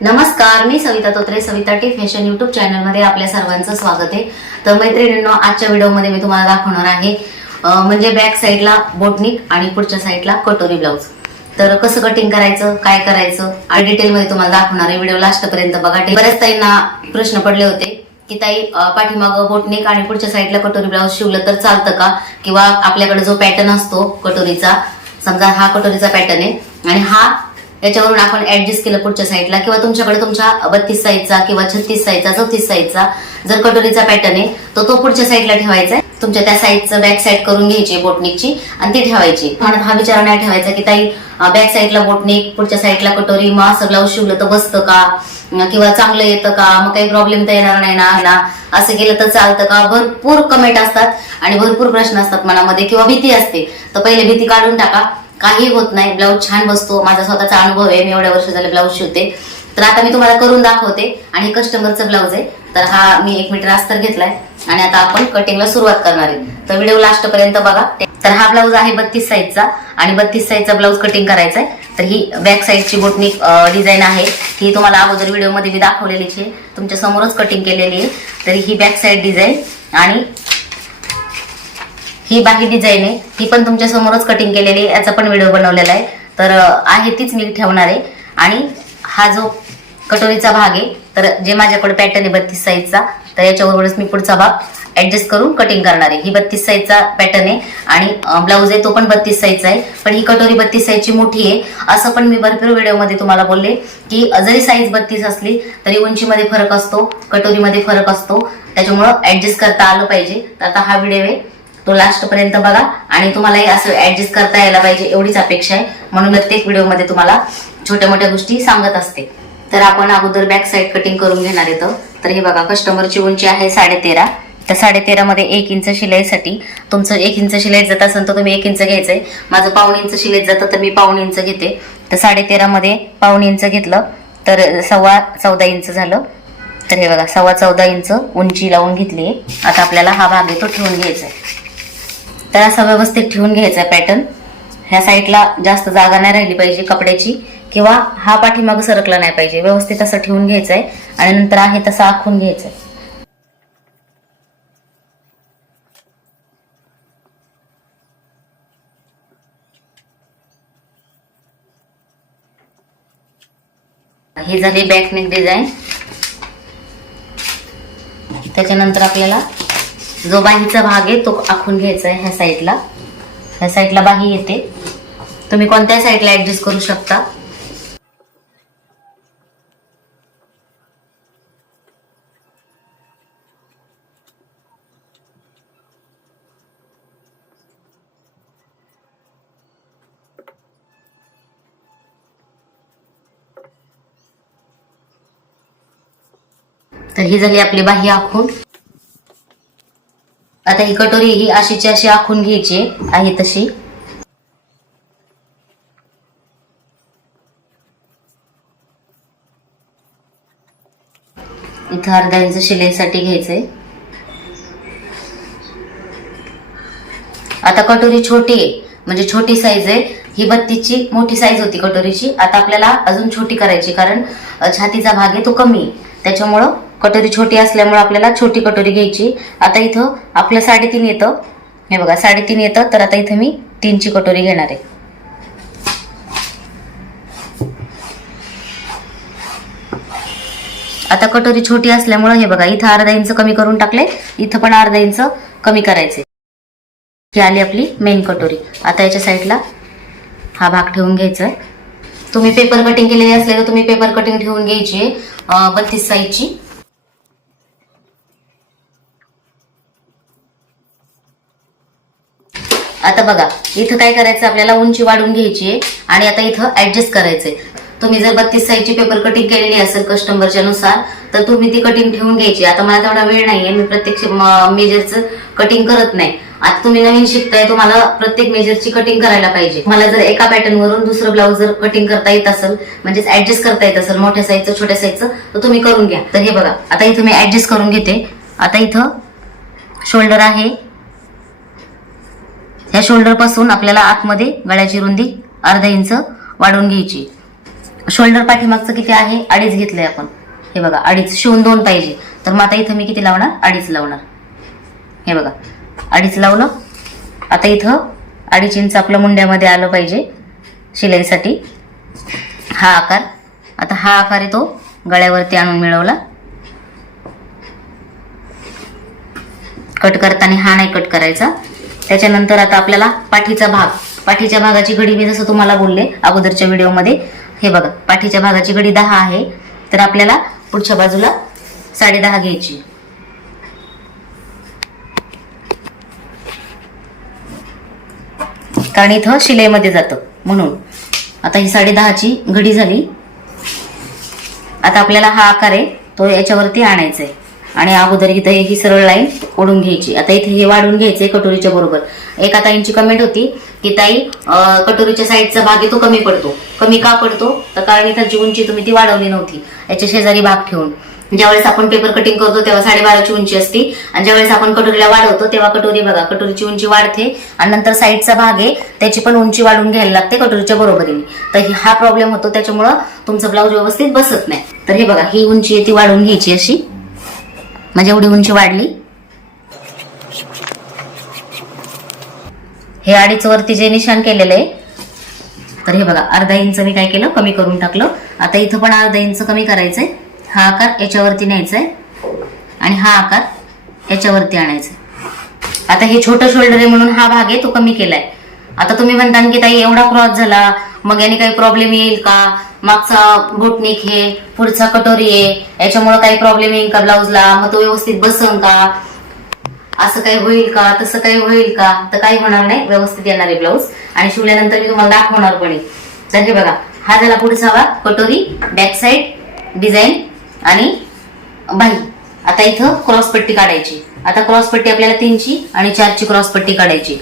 नमस्कार मी Savita Totre Savita T fashion YouTube चॅनलमध्ये आपल्या सर्वांचं स्वागत आहे. तर मैत्रिणींनो आजच्या व्हिडिओमध्ये मी तुम्हाला दाखवणार आहे म्हणजे बॅक साईडला बोटनिक आणि पुढच्या साईडला कटोरी ब्लाऊज तर कसं कटिंग करायचं काय करायचं आणि डिटेलमध्ये तुम्हाला दाखवणार आहे. व्हिडिओ लास्टपर्यंत बघा. बऱ्याच ताईंना प्रश्न पडले होते की ताई पाठीमागं बोटनिक आणि पुढच्या साईडला कटोरी ब्लाऊज शिवलं तर चालतं का? किंवा आपल्याकडे जो पॅटर्न असतो कटोरीचा समजा हा कटोरीचा पॅटर्न आहे आणि हा याच्यावरून आपण ऍडजस्ट केलं पुढच्या साईडला किंवा तुमच्याकडे तुमच्या बत्तीस साईजचा किंवा छत्तीस साईजचा चौतीस साईजचा जर कटोरीचा पॅटर्न आहे तर तो पुढच्या साईडला ठेवायचा आहे तुमच्या त्या साईजचं बॅक साईड करून घ्यायची बोटनिकची आणि ती ठेवायची. म्हणून हा विचार नाही ठेवायचा की ताई बॅक साईडला बोटनिक पुढच्या साईडला कटोरी मग असं ब्लाऊज शिवलं तर बसतं का? किंवा चांगलं येतं का? मग काही प्रॉब्लेम तर येणार नाही ना ना? असं केलं तर चालतं का? भरपूर कमेंट असतात आणि भरपूर प्रश्न असतात मनामध्ये किंवा भीती असते. तर पहिले भीती काढून टाका. काही होत नाही. ब्लाऊज छान बसतो. माझा स्वतःचा अनुभव आहे. मी एवढ्या वर्ष झाले ब्लाऊज शिवते. तर आता मी तुम्हाला करून दाखवते. आणि कस्टमरचं ब्लाऊज आहे. तर हा मी एक मीटर अस्तर घेतलाय. आणि आता आपण कटिंगला सुरुवात करणार आहे. तर व्हिडिओ लास्ट पर्यंत बघा. तर हा ब्लाऊज आहे बत्तीस साईजचा आणि बत्तीस साईजचा ब्लाऊज कटिंग करायचा आहे तर ही बॅक साईडची बोटनी डिझाईन आहे. ही तुम्हाला अगोदर व्हिडिओमध्ये मी दाखवलेलीच आहे. तुमच्या समोरच कटिंग केलेली आहे. तर ही बॅक साईड डिझाईन आणि ही बाही डिझाईन आहे. ही पण तुमच्या समोरच कटिंग केलेली आहे. याचा पण व्हिडिओ बनवलेला आहे. तर आहे तीच मी ठेवणार आहे. आणि हा जो कटोरीचा भाग आहे तर जे माझ्याकडे पॅटर्न आहे बत्तीस साईजचा तर याच्याबरोबरच मी पुढचा भाग ऍडजस्ट करून कटिंग करणार आहे. ही बत्तीस साईजचा पॅटर्न आहे. आणि ब्लाऊज आहे तो पण बत्तीस साईजचा आहे. पण ही कटोरी बत्तीस साईजची मोठी आहे. असं पण मी भरपूर व्हिडिओमध्ये तुम्हाला बोलले की जरी साईज बत्तीस असली तरी उंचीमध्ये फरक असतो कटोरीमध्ये फरक असतो. त्याच्यामुळं ऍडजस्ट करता आलं पाहिजे. तर आता हा व्हिडिओ आहे. तो लास्ट पर्यंत बघा. आणि तुम्हालाही असं ऍडजस्ट करता यायला पाहिजे एवढीच अपेक्षा आहे. म्हणून प्रत्येक व्हिडिओमध्ये तुम्हाला छोट्या मोठ्या गोष्टी सांगत असते. तर आपण अगोदर बॅक साईड कटिंग करून घेणार येतो तर हे बघा कस्टमरची उंची आहे साडेतेरा. तर साडेतेरामध्ये एक इंच शिलाईसाठी तुमचं एक इंच शिलाई जात असेल तर तुम्ही एक इंच घ्यायचंय. माझं पाऊण इंच शिलाईत जातं तर मी पाऊण इंच घेते. तर साडेतेरामध्ये पाऊण इंच घेतलं तर सव्वा चौदा इंच झालं. तर हे बघा सव्वा चौदा इंच उंची लावून घेतली आता आपल्याला हा भाग आहे तो ठेवून घ्यायचा आहे. तर असा व्यवस्थित ठेवून घ्यायचा पॅटर्न ह्या साईडला जास्त जागा नाही राहिली पाहिजे कपड्याची किंवा हा पाठीमाग सरकला नाही पाहिजे. व्यवस्थित असं ठेवून घ्यायचं आहे आणि नंतर आहे तसं आखून घ्यायचं आहे ही झाली बॅकनेक डिझाईन त्याच्यानंतर आपल्याला जो बाहीचा भाग आहे तो आखून घ्यायचा आहे ह्या साईडला. ह्या साईडला बाही येते. तुम्ही कोणत्या साईडला ऍडजस्ट करू शकता. तर ही झाली आपली बाही आखून. आता ही कटोरी ही अशीची अशी आखून घ्यायची. आहे तशी. इथं अर्धा इंच शिलाईसाठी घ्यायचंय. आता कटोरी छोटी आहे. म्हणजे छोटी साईज आहे. ही बत्तीची मोठी साईज होती कटोरीची. आता आपल्याला अजून छोटी करायची कारण छातीचा भाग आहे तो कमी आहे. त्याच्यामुळं कटोरी छोटी असल्यामुळं आपल्याला छोटी कटोरी घ्यायची. आता इथं आपलं साडेतीन येतं. हे बघा साडेतीन येतं तर आता इथं मी तीनची कटोरी घेणार आहे. आता कटोरी छोटी असल्यामुळं हे बघा इथं अर्धा इंच कमी करून टाकले. इथं पण अर्धा इंच कमी करायचे. ही आली आपली मेन कटोरी. आता याच्या साईडला हा भाग ठेवून घ्यायचा आहे तुम्ही पेपर कटिंग केलेली असले तर तुम्ही पेपर कटिंग ठेवून घ्यायची बत्तीस साईजची. आता बघा इथं काय करायचं? आपल्याला उंची वाढवून घ्यायची आहे आणि आता इथं ऍडजस्ट करायचंय. तुम्ही जर बत्तीस साईजची पेपर कटिंग केलेली असेल कस्टमरच्या नुसार तर तुम्ही ती कटिंग ठेवून घ्यायची आता मला तेवढा वेळ नाहीये मी प्रत्येक मेजरचं कटिंग करत नाही. आता तुम्ही नवीन शिकताय तुम्हाला प्रत्येक मेजरची कटिंग करायला पाहिजे. मला जर एका पॅटर्न वरून दुसरं ब्लाऊज जर कटिंग करता येत असेल म्हणजेच ऍडजस्ट करता येत असेल मोठ्या साईजचं छोट्या साईजचं तर तुम्ही करून घ्या. तर हे बघा आता इथं मी ऍडजस्ट करून घेते. आता इथं शोल्डर आहे ह्या शोल्डरपासून आपल्याला आतमध्ये गळ्याची रुंदी अर्धा इंच वाढवून घ्यायची. शोल्डर पाठीमागचं किती आहे? अडीच घेतलंय आपण. हे बघा अडीच. शिवून दोन पाहिजे. तर मग आता इथं मी किती लावणार? अडीच लावणार. हे बघा अडीच लावलं. आता इथं अडीच इंच आपलं मुंड्यामध्ये आलं पाहिजे शिलाईसाठी. हा आकार. आता हा आकार आहे तो गळ्यावरती आणून मिळवला. कट करताना हा नाही कट करायचा. त्याच्यानंतर आता आपल्याला पाठीचा भाग पाठीच्या भागाची घडी मी जसं तुम्हाला बोलले अगोदरच्या व्हिडिओमध्ये हे बघा पाठीच्या भागाची घडी दहा आहे तर आपल्याला पुढच्या बाजूला साडे दहा घ्यायची. कारण इथं शिलाईमध्ये जातं म्हणून. आता ही साडे दहाची घडी झाली. आता आपल्याला हा आकार आहे तो याच्यावरती आणायचा आहे. आणि अगोदर इथं ही सरळ लाईन ओढून घ्यायची. आता इथे हे वाढून घ्यायचंय कटोरीच्या बरोबर. एका ताईंची कमेंट होती की ताई कटोरीच्या साईडचा भाग आहे तो कमी पडतो. कमी का पडतो? तर कारण इथं उंची तुम्ही ती वाढवली नव्हती. याच्या शेजारी भाग ठेवून. ज्यावेळेस आपण पेपर कटिंग करतो तेव्हा साडेबाराची उंची असते. आणि ज्यावेळेस आपण कटोरीला वाढवतो तेव्हा कटोरी बघा कटोरीची उंची वाढते आणि नंतर साईडचा भाग आहे त्याची पण उंची वाढून घ्यायला लागते कटोरीच्या बरोबरीने. तर हा प्रॉब्लेम होतो. त्याच्यामुळं तुमचं ब्लाऊज व्यवस्थित बसत नाही. तर हे बघा ही उंची आहे ती वाढवून घ्यायची अशी. म्हणजे एवढी उंची वाढली? हे अडीच वरती जे निशाण केलेलं आहे तर हे बघा अर्धा इंच मी काय केलं? कमी करून टाकलं. आता इथं पण अर्धा इंच कमी करायचंय. हा आकार याच्यावरती न्यायचा आहे आणि हा आकार याच्यावरती आणायचा आता हे छोटं शोल्डर आहे म्हणून हा भाग आहे तो कमी केलाय. आता तुम्ही म्हणता की ताई एवढा क्रॉस झाला मग याने काही प्रॉब्लेम येईल का? मागचा बोटनिक हे पुढचा कटोरी आहे याच्यामुळे काही प्रॉब्लेम येईल का ब्लाऊजला मग तो व्यवस्थित बसन का? असं काही होईल का? तसं काही होईल का? तर काही होणार नाही. व्यवस्थित येणार आहे ब्लाऊज आणि शिवल्यानंतर मी तुम्हाला दाखवणार पण आहे. तर हे बघा हा झाला पुढचा भाग. कटोरी बॅक साईड डिझाईन आणि बाही. आता इथं क्रॉस पट्टी काढायची. आता क्रॉस पट्टी आपल्याला तीनची आणि चारची क्रॉस पट्टी काढायची.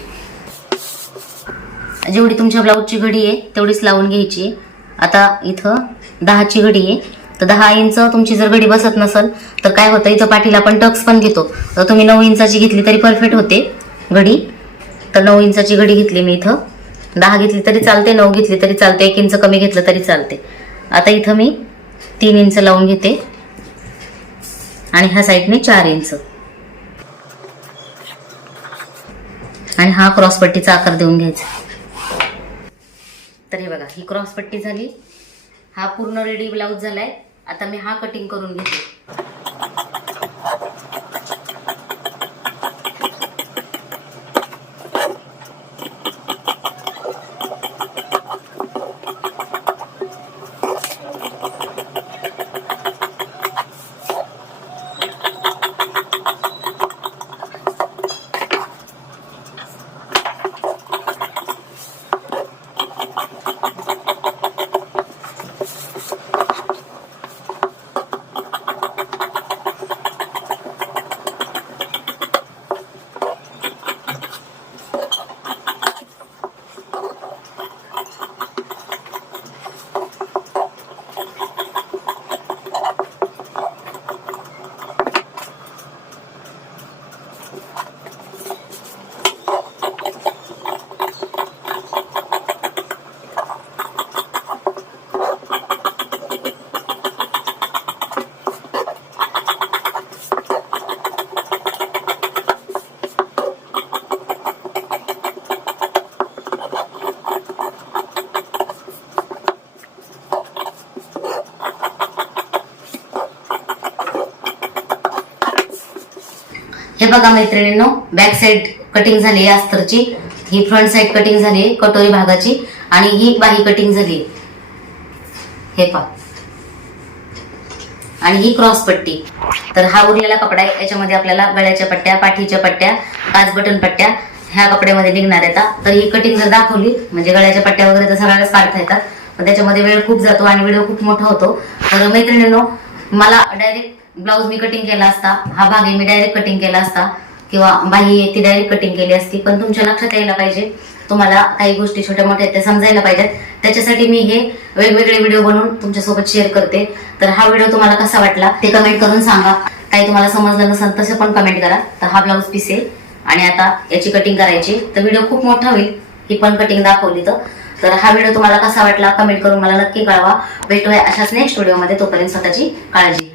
जेवढी तुमच्या ब्लाऊजची घडी आहे तेवढीच लावून घ्यायची. आहे. आता इथं दहाची घडी आहे. तर दहा इंच तुमची जर घडी बसत नसेल तर काय होतं? इथं पाठीला आपण टक्स पण घेतो. तर तुम्ही नऊ इंचाची घेतली तरी परफेक्ट होते घडी. तर नऊ इंचाची घडी घेतली मी इथं. दहा घेतली तरी चालते नऊ घेतली तरी चालते एक इंच कमी घेतलं तरी चालते. आता इथं मी तीन इंच लावून घेते. आणि ह्या साईडने चार इंच. आणि हा क्रॉसपट्टीचा आकार देऊन घ्यायचा. तर हे बघा ही क्रॉस पट्टी झाली. हा पूर्ण रेडी ब्लाऊज झालाय. आता मी हा कटिंग करून घेते. बघा मैत्रिणींनो बॅक साईड कटिंग झाली आहे अस्तरची ही फ्रंट साईड कटिंग झाली आहे कटोरी भागाची. आणि ही बाही कटिंग झाली आहे. हे पा आणि ही क्रॉस पट्टी. तर हा उरलेला कपडा आहे. याच्यामध्ये आपल्याला गळ्याच्या पट्ट्या पाठीच्या पट्ट्या काच बटन पट्ट्या ह्या कपड्यामध्ये निघणार येतात तर ही कटिंग जर दाखवली म्हणजे गळ्याच्या पट्ट्या वगैरे तर सगळ्याच काढता येतात. त्याच्यामध्ये वेळ खूप जातो आणि व्हिडिओ खूप मोठा होतो. तर मैत्रिणींनो मला डायरेक्ट ब्लाऊज मी कटिंग केला असता हा भाग मी डायरेक्ट कटिंग केला असता किंवा बाही ती डायरेक्ट कटिंग केली असती. पण तुमच्या लक्षात यायला पाहिजे. तुम्हाला काही गोष्टी छोट्या मोठ्या आहेत त्या समजायला पाहिजेत. त्याच्यासाठी मी हे वेगवेगळे व्हिडिओ बनवून तुमच्यासोबत शेअर करते. तर हा व्हिडिओ तुम्हाला कसा वाटला ते कमेंट करून सांगा. काही तुम्हाला समजलं नसेल तसं पण कमेंट करा. तर हा ब्लाऊज पीस आहे आणि आता याची कटिंग करायची. तर व्हिडिओ खूप मोठा होईल ही पण कटिंग दाखवली तर. तर हा व्हिडिओ तुम्हाला कसा वाटला कमेंट करून मला नक्की कळवा. भेटूया अशाच नेक्स्ट व्हिडिओमध्ये तोपर्यंत स्वतःची काळजी